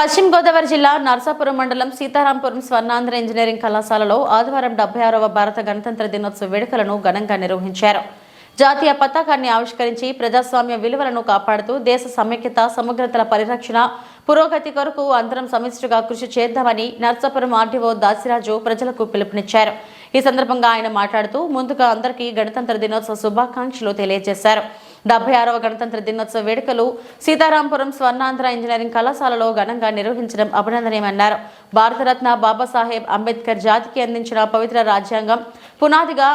పశ్చిమ గోదావరి జిల్లా నర్సాపురం మండలం సీతారాంపురం స్వర్ణాంధ్ర ఇంజనీరింగ్ కళాశాలలో ఆదివారం డెబ్బై ఆరవ భారత గణతంత్ర దినోత్సవ వేడుకలను ఘనంగా నిర్వహించారు. జాతీయ పతాకాన్ని ఆవిష్కరించి ప్రజాస్వామ్య విలువలను కాపాడుతూ దేశ సమైక్యత సమగ్రతల పరిరక్షణ పురోగతి కొరకు అందరం సమిష్టిగా కృషి చేద్దామని నర్సాపురం ఆర్డీఓ దాసిరాజు ప్రజలకు పిలుపునిచ్చారు. ఈ సందర్భంగా ఆయన మాట్లాడుతూ ముందుగా అందరికీ గణతంత్ర దినోత్సవ శుభాకాంక్షలు తెలియజేశారు. డెబ్బై ఆరవ గణతంత్ర దినోత్సవ వేడుకలు సీతారాంపురం స్వర్ణాంధ్ర ఇంజనీరింగ్ కళాశాలలో ఘనంగా నిర్వహించడం అభినందనీయమన్నారు. భారతరత్న బాబాసాహెబ్ అంబేద్కర్ జాతికి అందించిన పవిత్ర రాజ్యాంగం పునాదిగా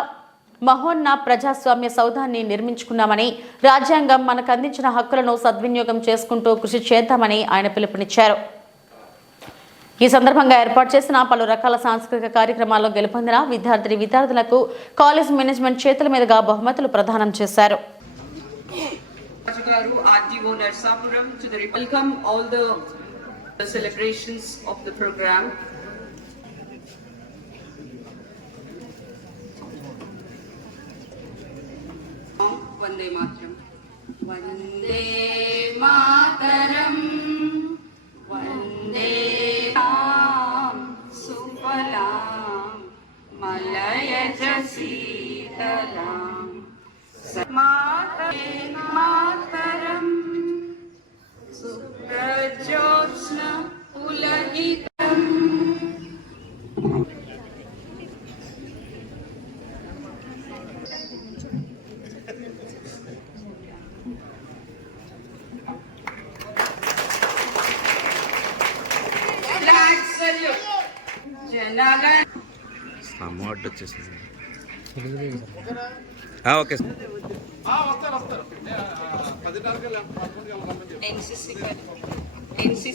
మహోన్న ప్రజాస్వామ్య సౌధాన్ని నిర్మించుకున్నామని రాజ్యాంగం మనకు అందించిన హక్కులను సద్వినియోగం చేసుకుంటూ కృషి చేద్దామని ఆయన పిలుపునిచ్చారు. ఈ సందర్భంగా ఏర్పాటు చేసిన పలు రకాల సాంస్కృతిక కార్యక్రమాల్లో గెలుపొందిన విద్యార్థిని విద్యార్థులకు కాలేజ్ మేనేజ్మెంట్ చేతుల మీదుగా బహుమతులు ప్రదానం చేశారు. Raju RTO Narsapuram to the welcome all the, the celebrations of the program. Vande Mataram. Vande Mataram. Vande Ram Supalam. Malayaj Sitaram. Mataram. Mataram. Suprajyotsna Pulagitam. Flag salute. Janagan. అమ్మవాడు వచ్చేసింది ఆ, okay sir NCC NCC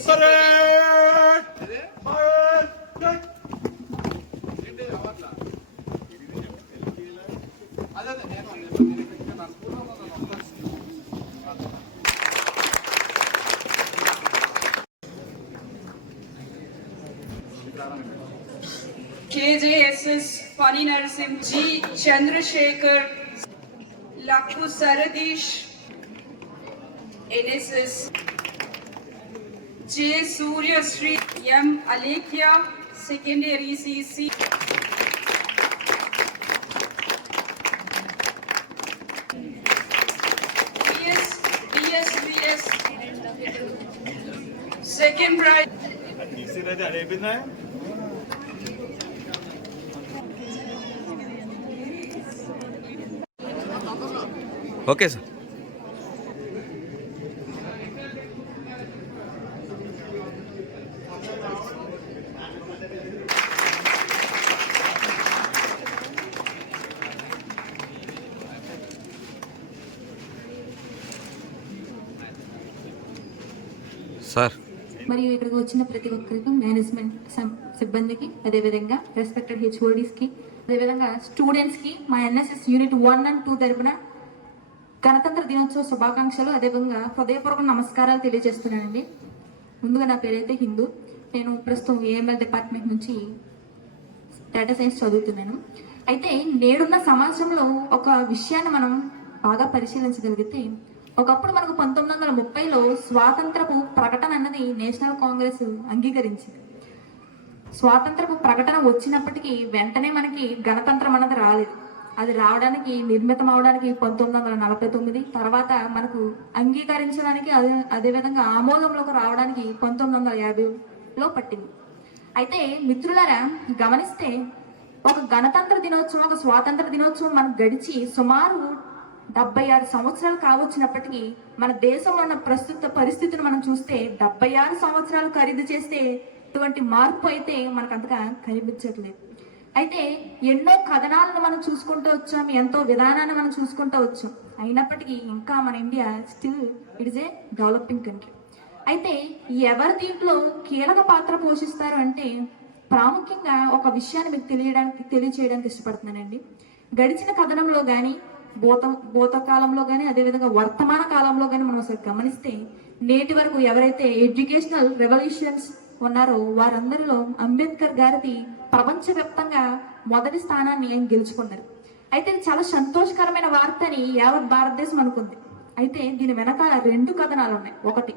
KJSS Funny Narasim G. Chandrasekhar લાખો સરદેશ NSS જે Suryasri M Alekhya secondary CC second prize okay sir. Sir. మరియు ఇక్కడికి వచ్చిన ప్రతి ఒక్కరికి మేనేజ్మెంట్ సిబ్బందికి అదేవిధంగా రెస్పెక్టెడ్ హెచ్ఓడిస్కి అదేవిధంగా స్టూడెంట్స్కి మా NSS unit one and two తరపున గణతంత్ర దినోత్సవ శుభాకాంక్షలు. అదేవిధంగా హృదయపూర్వక నమస్కారాలు తెలియజేస్తున్నానండి. ముందుగా నా పేరైతే హిందూ. నేను ప్రస్తుతం ఏఎంఎల్ డిపార్ట్మెంట్ నుంచి డేటా సైన్స్ చదువుతున్నాను. అయితే నేడున్న సమాజంలో ఒక విషయాన్ని మనం బాగా పరిశీలించగలిగితే ఒకప్పుడు మనకు పంతొమ్మిది వందల ముప్పైలో స్వాతంత్రపు ప్రకటన అన్నది నేషనల్ కాంగ్రెస్ అంగీకరించింది. స్వాతంత్రపు ప్రకటన వచ్చినప్పటికీ వెంటనే మనకి గణతంత్రం అన్నది రాలేదు. అది రావడానికి నిర్మితం అవడానికి పంతొమ్మిది వందల నలభై తొమ్మిది తర్వాత మనకు అంగీకరించడానికి అదే అదేవిధంగా ఆమోదంలోకి రావడానికి పంతొమ్మిది వందల యాభైలో పట్టింది. అయితే మిత్రులారా గమనిస్తే ఒక గణతంత్ర దినోత్సవం ఒక స్వాతంత్ర దినోత్సవం మనకు గడిచి సుమారు డెబ్బై ఆరు సంవత్సరాలు కావచ్చినప్పటికీ మన దేశం ఉన్న ప్రస్తుత పరిస్థితిని మనం చూస్తే డెబ్బై ఆరు సంవత్సరాలు ఖరీదు చేస్తే ఇటువంటి మార్పు అయితే మనకు అంతగా కనిపించట్లేదు. అయితే ఎన్నో కథనాలను మనం చూసుకుంటూ వచ్చాం ఎంతో విధానాన్ని మనం చూసుకుంటూ వచ్చాం అయినప్పటికీ ఇంకా మన India still it is a developing country అయితే ఎవరు దీంట్లో కీలక పాత్ర పోషిస్తారు అంటే ప్రాముఖ్యంగా ఒక విషయాన్ని మీకు తెలియడానికి తెలియచేయడానికి ఇష్టపడుతున్నానండి. గడిచిన కథనంలో కానీ భూత భూతకాలంలో కానీ అదేవిధంగా వర్తమాన కాలంలో కానీ మనం ఒకసారి గమనిస్తే నేటి వరకు ఎవరైతే ఎడ్యుకేషనల్ రెవల్యూషన్స్ ఉన్నారో వారందరిలో అంబేద్కర్ గారిది ప్రపంచవ్యాప్తంగా మొదటి స్థానాన్ని ఆయన గెలుచుకున్నారు. అయితే ఇది చాలా సంతోషకరమైన వార్త అని యావత్ భారతదేశం అనుకుంది. అయితే దీని వెనకాల రెండు కథనాలు ఉన్నాయి. ఒకటి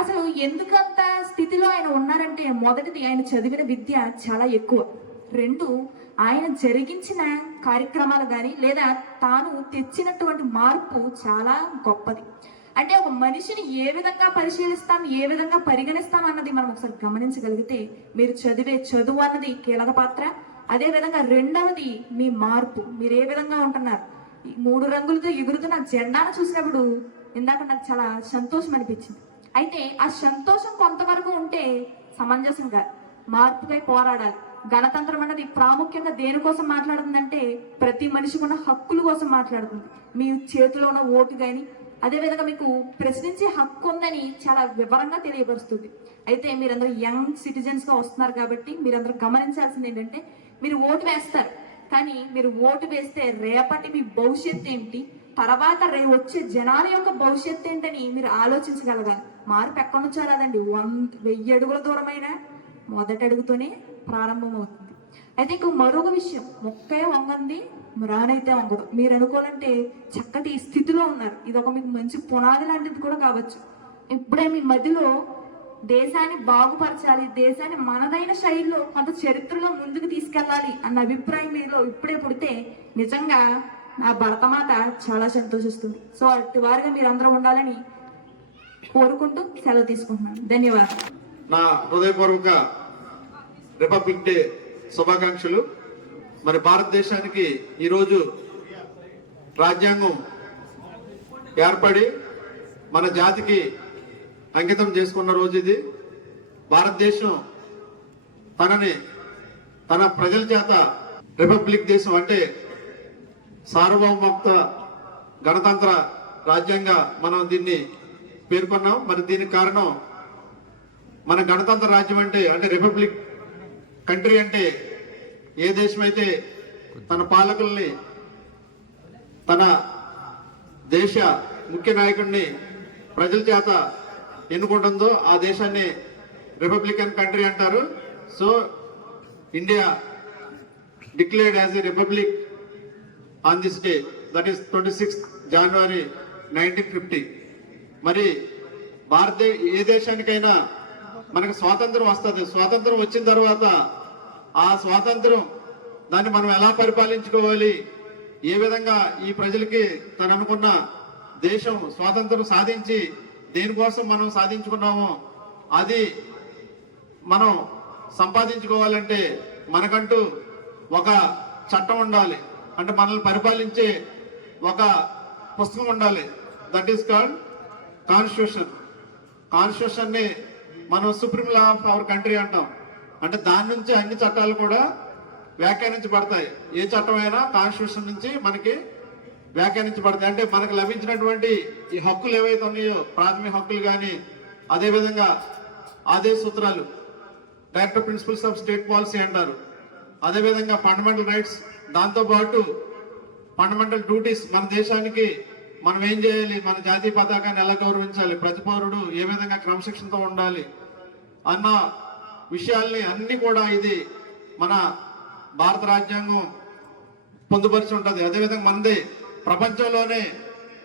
అసలు ఎందుకంత స్థితిలో ఆయన ఉన్నారంటే మొదటిది ఆయన చదివిన విద్య చాలా ఎక్కువ. రెండు ఆయన జరిగించిన కార్యక్రమాలు కానీ లేదా తాను తెచ్చినటువంటి మార్పు చాలా గొప్పది. అంటే ఒక మనిషిని ఏ విధంగా పరిశీలిస్తాం ఏ విధంగా పరిగణిస్తాం అన్నది మనం ఒకసారి గమనించగలిగితే మీరు చదివే చదువు అన్నది కీలక పాత్ర. అదే విధంగా రెండవది మీ మార్పు. మీరు ఏ విధంగా ఉంటున్నారు? మూడు రంగులతో ఎగురుతున్న జెండాను చూసినప్పుడు ఇందాక నాకు చాలా సంతోషం అనిపించింది. అయితే ఆ సంతోషం కొంతవరకు ఉంటే సమంజసం కాదు. మార్పుకై పోరాడాలి. గణతంత్రం అన్నది ప్రాముఖ్యంగా దేనికోసం మాట్లాడుతుందంటే ప్రతి మనిషికి ఉన్న హక్కుల కోసం మాట్లాడుతుంది. మీ చేతిలో ఉన్న ఓటు కానీ అదేవిధంగా మీకు ప్రశ్నించే హక్కు ఉందని చాలా వివరంగా తెలియపరుస్తుంది. అయితే మీరందరూ యంగ్ సిటిజన్స్గా వస్తున్నారు కాబట్టి మీరందరూ గమనించాల్సింది ఏంటంటే మీరు ఓటు వేస్తారు. కానీ మీరు ఓటు వేస్తే రేపటి మీ భవిష్యత్తు ఏంటి? తర్వాత రే వచ్చే జనాల యొక్క భవిష్యత్తు ఏంటని మీరు ఆలోచించగలగాలి. మార్పు ఎక్కడి నుంచో రాదండి. వన్ వెయ్యి అడుగుల దూరమైన మొదటి అడుగుతోనే ప్రారంభమవుతుంది. అయితే ఇంకో మరొక విషయం మొక్కే వంగంది మురానైతే వంగదు. మీరు అనుకోవాలంటే చక్కటి స్థితిలో ఉన్నారు. ఇది ఒక మీకు మంచి పునాది లాంటిది కూడా కావచ్చు. ఇప్పుడే మీ మధ్యలో దేశాన్ని బాగుపరచాలి దేశాన్ని మనదైన శైలిలో కొంత చరిత్రలో ముందుకు తీసుకెళ్ళాలి అన్న అభిప్రాయం మీలో ఇప్పుడే పుడితే నిజంగా నా భరతమాత చాలా సంతోషిస్తుంది. సో అటు వారిగా మీరందరూ ఉండాలని కోరుకుంటూ సెలవు తీసుకుంటున్నాను. ధన్యవాదాలు. నా హృదయపూర్వక రిపబ్లిక్ డే శుభాకాంక్షలు. మరి భారతదేశానికి ఈరోజు రాజ్యాంగం ఏర్పడి మన జాతికి అంకితం చేసుకున్న రోజు ఇది. భారతదేశం తనని తన ప్రజల చేత రిపబ్లిక్ దేశం అంటే సార్వభౌమత్వ గణతంత్ర రాజ్యంగా మనం దీన్ని పేర్కొన్నాం. మరి దీనికి కారణం మన గణతంత్ర రాజ్యం అంటే అంటే రిపబ్లిక్ కంట్రీ అంటే ఏ దేశమైతే తన పాలకుల్ని తన దేశ ముఖ్య నాయకుడిని ప్రజల చేత ఎన్నుకుంటుందో ఆ దేశాన్ని రిపబ్లికన్ కంట్రీ అంటారు. So India declared as a republic on this day that is twenty sixth January nineteen fifty. మరి భారతదేశ ఏ దేశానికైనా మనకు స్వాతంత్రం వస్తుంది. స్వాతంత్రం వచ్చిన తర్వాత ఆ స్వాతంత్రం దాన్ని మనం ఎలా పరిపాలించుకోవాలి? ఏ విధంగా ఈ ప్రజలకి తను అనుకున్న దేశం స్వాతంత్రం సాధించి దేనికోసం మనం సాధించుకున్నామో అది మనం సంపాదించుకోవాలంటే మనకంటూ ఒక చట్టం ఉండాలి. అంటే మనల్ని పరిపాలించే ఒక పుస్తకం ఉండాలి. దట్ ఈస్ కాల్డ్ కాన్స్టిట్యూషన్ కాన్స్టిట్యూషన్ని మనం supreme law of our country అంటాం. అంటే దాని నుంచి అన్ని చట్టాలు కూడా వ్యాఖ్యానించబడతాయి. ఏ చట్టం అయినా కాన్స్టిట్యూషన్ నుంచి మనకి వ్యాఖ్యానించబడతాయి. అంటే మనకు లభించినటువంటి ఈ హక్కులు ఏవైతే ఉన్నాయో ప్రాథమిక హక్కులు కానీ అదేవిధంగా ఆదేశ సూత్రాలు director principles of state policy అంటారు. అదేవిధంగా ఫండమెంటల్ రైట్స్ దాంతో పాటు ఫండమెంటల్ డ్యూటీస్ మన దేశానికి మనం ఏం చేయాలి? మన జాతీయ పతాకాన్ని ఎలా గౌరవించాలి? ప్రతి పౌరుడు ఏ విధంగా క్రమశిక్షణతో ఉండాలి? అన్న విషయాల్ని అన్ని కూడా ఇది మన భారత రాజ్యాంగం పొందుపరిచి ఉంటుంది. అదేవిధంగా మనది ప్రపంచంలోనే